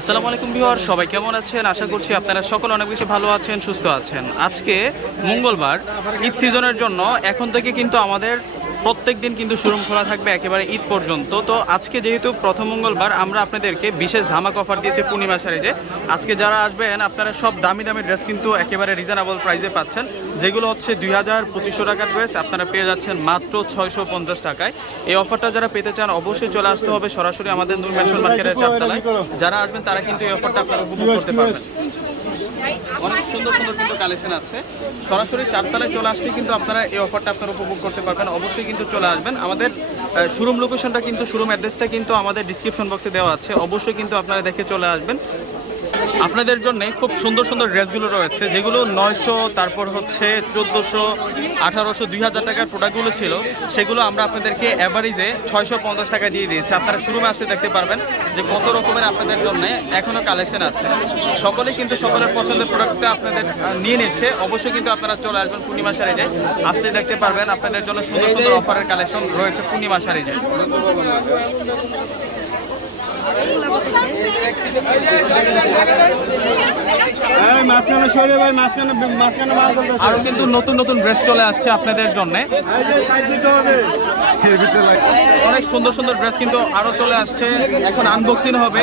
আসসালামু আলাইকুম ভিউয়ার, সবাই কেমন আছেন? আশা করছি আপনারা সকল অনেক বেশি ভালো আছেন, সুস্থ আছেন। আজকে মঙ্গলবার, ঈদ সিজনের জন্য, এখন থেকে কিন্তু আমাদের প্রত্যেক দিন কিন্তু শোরুম খোলা থাকবে একেবারে ঈদ পর্যন্ত। তো আজকে যেহেতু প্রথম মঙ্গলবার, আমরা আপনাদেরকে বিশেষ ধামাক অফার দিয়েছি পূর্ণিমা সারিজে আজকে যারা আসবেন, আপনারা সব দামি দামি ড্রেস কিন্তু একেবারে রিজনেবল প্রাইসে পাচ্ছেন। যেগুলো হচ্ছে দুই হাজার পঁচিশশো টাকার ড্রেস আপনারা পেয়ে যাচ্ছেন মাত্র ছয়শো পঞ্চাশ টাকায়। এই অফারটা যারা পেতে চান, অবশ্যই চলে আসতে হবে সরাসরি আমাদের নূর ম্যানশন মার্কেটের চারতলায়। যারা আসবেন, তারা কিন্তু এই অফারটা আপনারা উপভোগ করতে পারবেন। অনেক সুন্দর সুন্দর কিন্তু কালেকশন আছে। সরাসরি চারতলায় চলে আসলে কিন্তু আপনারা এই অফারটা আপনারা উপভোগ করতে পারবেন। অবশ্যই কিন্তু চলে আসবেন। আমাদের শোরুম লোকেশনটা কিন্তু শোরুম অ্যাড্রেসটা কিন্তু আমাদের ডিসক্রিপশন বক্সে দেওয়া আছে। অবশ্যই কিন্তু আপনারা দেখে চলে আসবেন। আপনাদের জন্য খুব সুন্দর সুন্দর ড্রেসগুলো রয়েছে, যেগুলো নয়শো, তারপর হচ্ছে চোদ্দোশো, আঠারোশো, দুই হাজার টাকার প্রোডাক্টগুলো ছিল, সেগুলো আমরা আপনাদেরকে অ্যাভারেজে ছয়শো পঞ্চাশ টাকা দিয়ে দিয়েছি। আপনারা শুরু আসতে দেখতে পারবেন যে কত রকমের আপনাদের জন্য এখনও কালেকশন আছে। সকলেই কিন্তু সকলের পছন্দের প্রোডাক্টটা আপনাদের নিয়ে নিচ্ছে। অবশ্যই কিন্তু আপনারা চলে আসবেন পূর্ণিমা সারিজে আসতে দেখতে পারবেন আপনাদের জন্য সুন্দর সুন্দর অফারের কালেকশন রয়েছে পূর্ণিমা সারিজে আরও কিন্তু নতুন নতুন ড্রেস চলে আসছে আপনাদের জন্যে অনেক সুন্দর সুন্দর ড্রেস কিন্তু আরও চলে আসছে এখন আনবক্সিং হবে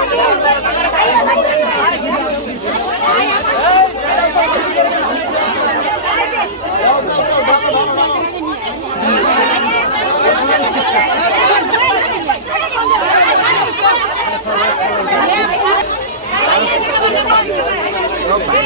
যাবেন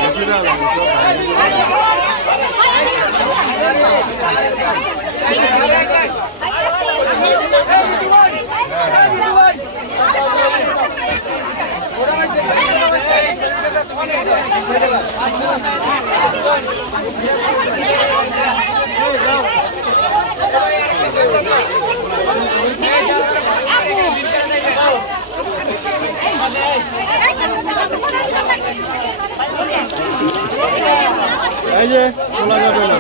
এই যে খোলা যাবে না।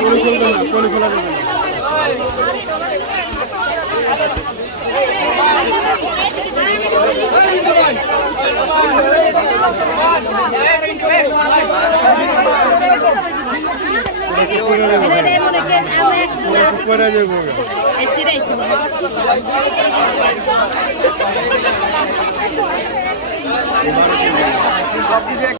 কলি খুলবে না কলি খোলা যাবে না।